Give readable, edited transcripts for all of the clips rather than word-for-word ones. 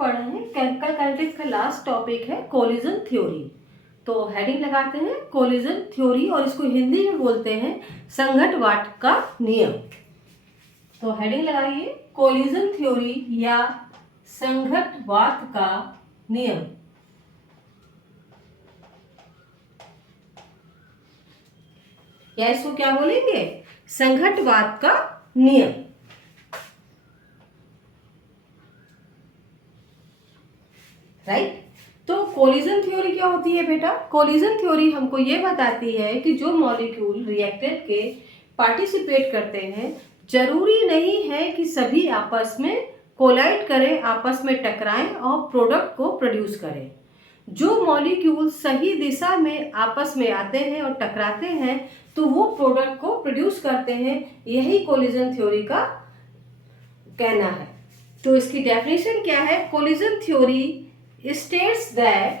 पढ़ रहे हैं केमिकल काइनेटिक्स का लास्ट टॉपिक है कोलिजन थ्योरी। तो हेडिंग लगाते हैं कोलिजन थ्योरी और इसको हिंदी में बोलते हैं संघटवात का नियम। तो हेडिंग लगाइए कोलिजन थ्योरी या संघटवात का नियम। या इसको क्या बोलेंगे? संघटवात का नियम। राइट। तो कोलिजन थ्योरी क्या होती है बेटा? कोलिजन थ्योरी हमको ये बताती है कि जो मॉलिक्यूल रिएक्टेंट के पार्टिसिपेट करते हैं, जरूरी नहीं है कि सभी आपस में कोलाइड करें, आपस में टकराएं और प्रोडक्ट को प्रोड्यूस करें। जो मॉलिक्यूल सही दिशा में आपस में आते हैं और टकराते हैं तो वो प्रोडक्ट को प्रोड्यूस करते हैं। यही कोलिजन थ्योरी का कहना है। तो इसकी डेफिनेशन क्या है? Collision theory states that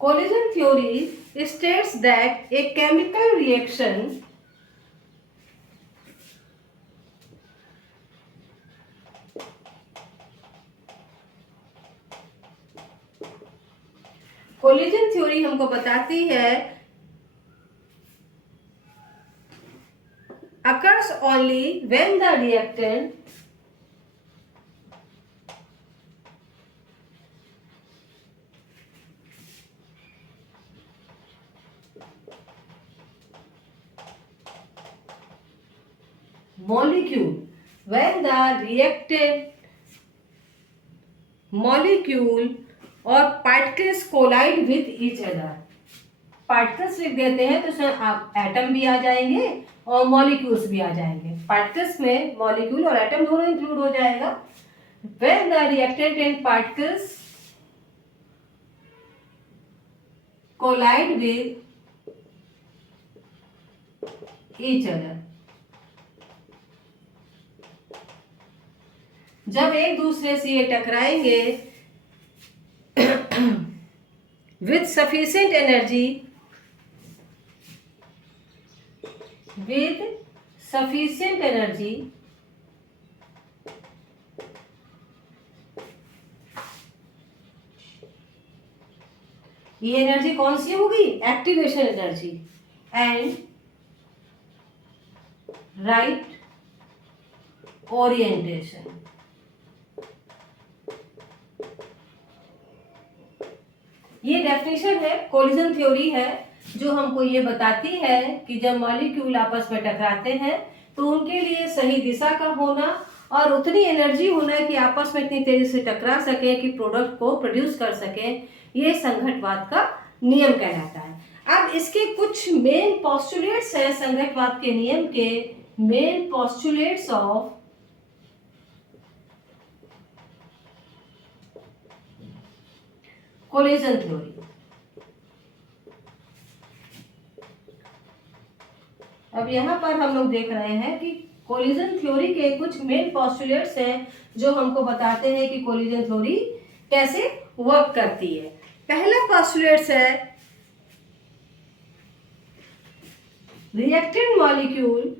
collision theory states that a chemical reaction collision theory हमको बताती है occurs only when the reactant molecule or particles collide with each other। Particles लिख देते हैं तो इसमें आप एटम भी आ जाएंगे और मॉलिक्यूल्स भी आ जाएंगे। पार्टिकल्स में मॉलिक्यूल और एटम दोनों इंक्लूड हो जाएगा। When the reactant and particles collide with each other, जब एक दूसरे से ये टकराएंगे with sufficient energy, ये एनर्जी कौन सी होगी? Activation energy and right orientation. ये डेफिनेशन है, कोलिजन थ्योरी है, जो हमको ये बताती है कि जब मॉलिक्यूल आपस में टकराते हैं तो उनके लिए सही दिशा का होना और उतनी एनर्जी होना कि आपस में इतनी तेजी से टकरा सके कि प्रोडक्ट को प्रोड्यूस कर सके, ये संघटवात का नियम कहलाता है। अब इसके कुछ मेन पोस्टुलेट्स हैं संघटवात के नियम के। Main postulates of collision theory. अब यहां पर हम लोग देख रहे हैं कि कोलिजन थ्योरी के कुछ मेन पोस्टुलेट्स हैं जो हमको बताते हैं कि कोलिजन थ्योरी कैसे वर्क करती है। पहला पोस्टुलेट्स है reactant molecule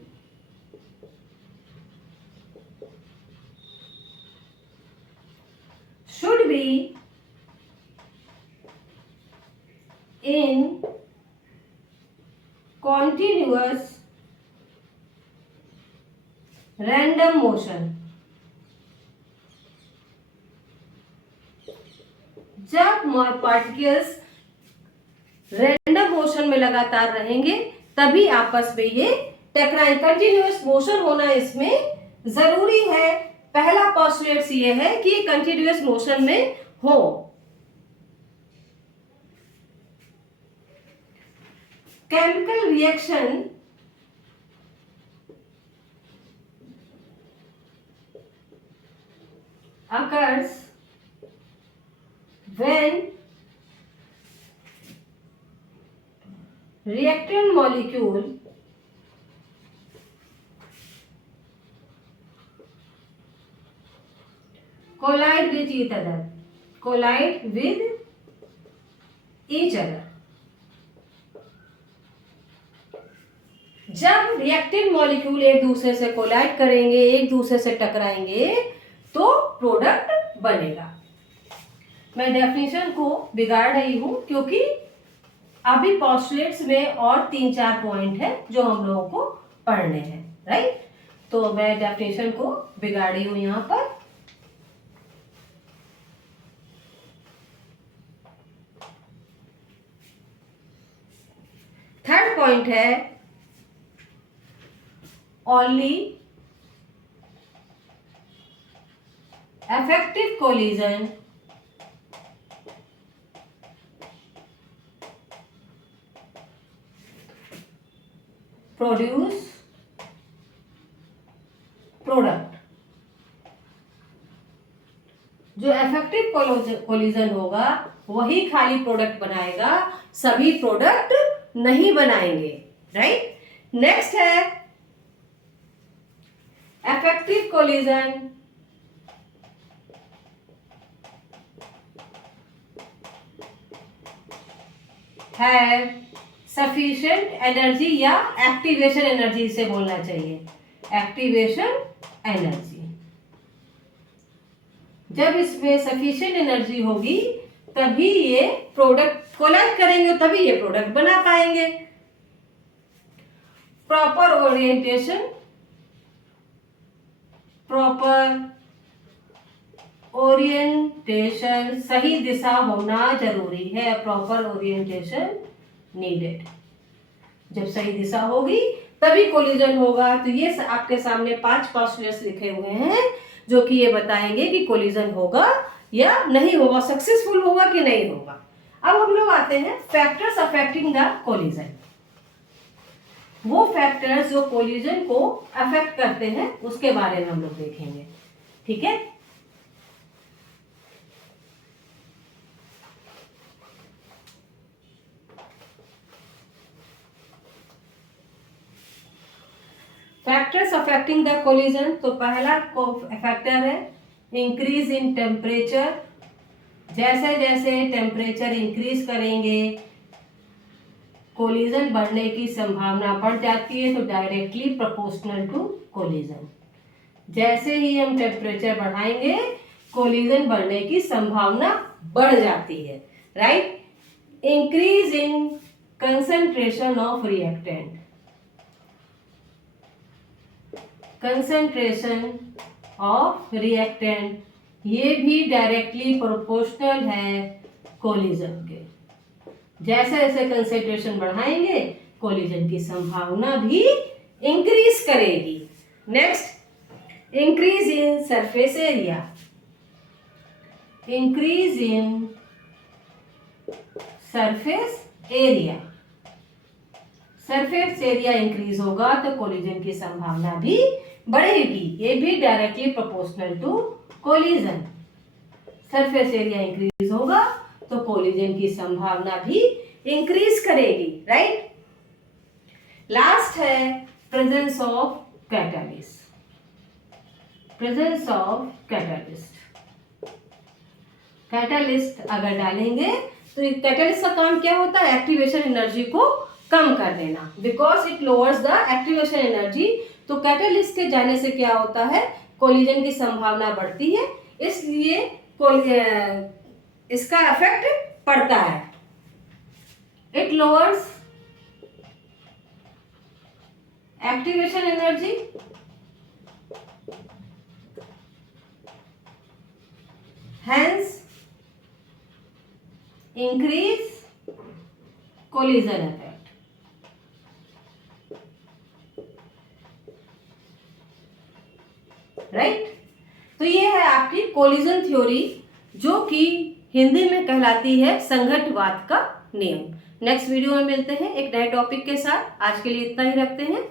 should be in continuous random motion। जब पार्टिकल्स रैंडम मोशन में लगातार रहेंगे तभी आपस में ये टकराएं। कंटिन्यूअस मोशन होना इसमें जरूरी है। पहला पोस्टुलेट्स ये है कि ये कंटिन्यूअस मोशन में हो। Chemical reaction occurs when reactant molecule collide with each other, collide with each other। जब रिएक्टेंट मॉलिक्यूल एक दूसरे से कोलाइड करेंगे, एक दूसरे से टकराएंगे, तो प्रोडक्ट बनेगा। मैं डेफिनेशन को बिगाड़ रही हूं क्योंकि अभी पोस्टुलेट्स में और 3-4 पॉइंट है जो हम लोगों को पढ़ने हैं, राइट। तो मैं डेफिनेशन को बिगाड़ी हूं यहां पर। थर्ड पॉइंट है only effective collision produce product। जो इफेक्टिव कोलिजन होगा वही खाली प्रोडक्ट बनाएगा, सभी प्रोडक्ट नहीं बनाएंगे, राइट। नेक्स्ट है इफेक्टिव कोलिजन है सफिशिएंट एनर्जी या एक्टिवेशन एनर्जी से बोलना चाहिए, एक्टिवेशन एनर्जी। जब इसमें सफिशिएंट एनर्जी होगी तभी ये प्रोडक्ट कोलाइड करेंगे, तभी ये प्रोडक्ट बना पाएंगे। प्रॉपर ओरिएंटेशन, प्रॉपर ओरिएंटेशन, सही दिशा होना जरूरी है, प्रॉपर ओरिएंटेशन नीडेड। जब सही दिशा होगी तभी कोलिजन होगा। तो ये आपके सामने 5 पोस्टुलेट्स लिखे हुए हैं जो कि ये बताएंगे कि कोलिजन होगा या नहीं होगा, सक्सेसफुल होगा कि नहीं होगा। अब हम लोग आते हैं फैक्टर्स अफेक्टिंग द कोलिजन। वो फैक्टर्स जो कोलिजन को अफेक्ट करते हैं उसके बारे में हम लोग देखेंगे, ठीक है। फैक्टर्स अफेक्टिंग द कोलिजन, तो पहला फैक्टर है इंक्रीज इन टेम्परेचर। जैसे जैसे टेम्परेचर इंक्रीज करेंगे कोलिजन बढ़ने की संभावना बढ़ जाती है, तो डायरेक्टली प्रोपोर्शनल टू कोलिजन। जैसे ही हम टेम्परेचर बढ़ाएंगे कोलिजन बढ़ने की संभावना बढ़ जाती है, right. Increase in concentration of reactant, concentration of reactant ये भी डायरेक्टली प्रोपोर्शनल है कोलिजन के। जैसे जैसे कंसंट्रेशन बढ़ाएंगे कोलिजन की संभावना भी इंक्रीज करेगी। Next, increase in surface area, increase in surface area, surface area increase होगा तो कोलिजन की संभावना भी बढ़ेगी, ये भी directly proportional to collision. Surface area increase होगा तो कोलिजन की संभावना भी इंक्रीज करेगी, राइट। लास्ट है presence of catalyst, presence of catalyst. Catalyst अगर डालेंगे तो कैटलिस्ट का काम क्या होता है, एक्टिवेशन एनर्जी को कम कर देना, because it lowers the activation energy. तो कैटलिस्ट के जाने से क्या होता है, कोलिजन की संभावना बढ़ती है, इसलिए इसका इफेक्ट पड़ता है। It lowers activation energy, hence increase collision effect, right. तो ये है आपकी कोलिजन थ्योरी जो कि हिंदी में कहलाती है संघट्टवाद का नियम। नेक्स्ट वीडियो में मिलते हैं एक नए टॉपिक के साथ। आज के लिए इतना ही रखते हैं।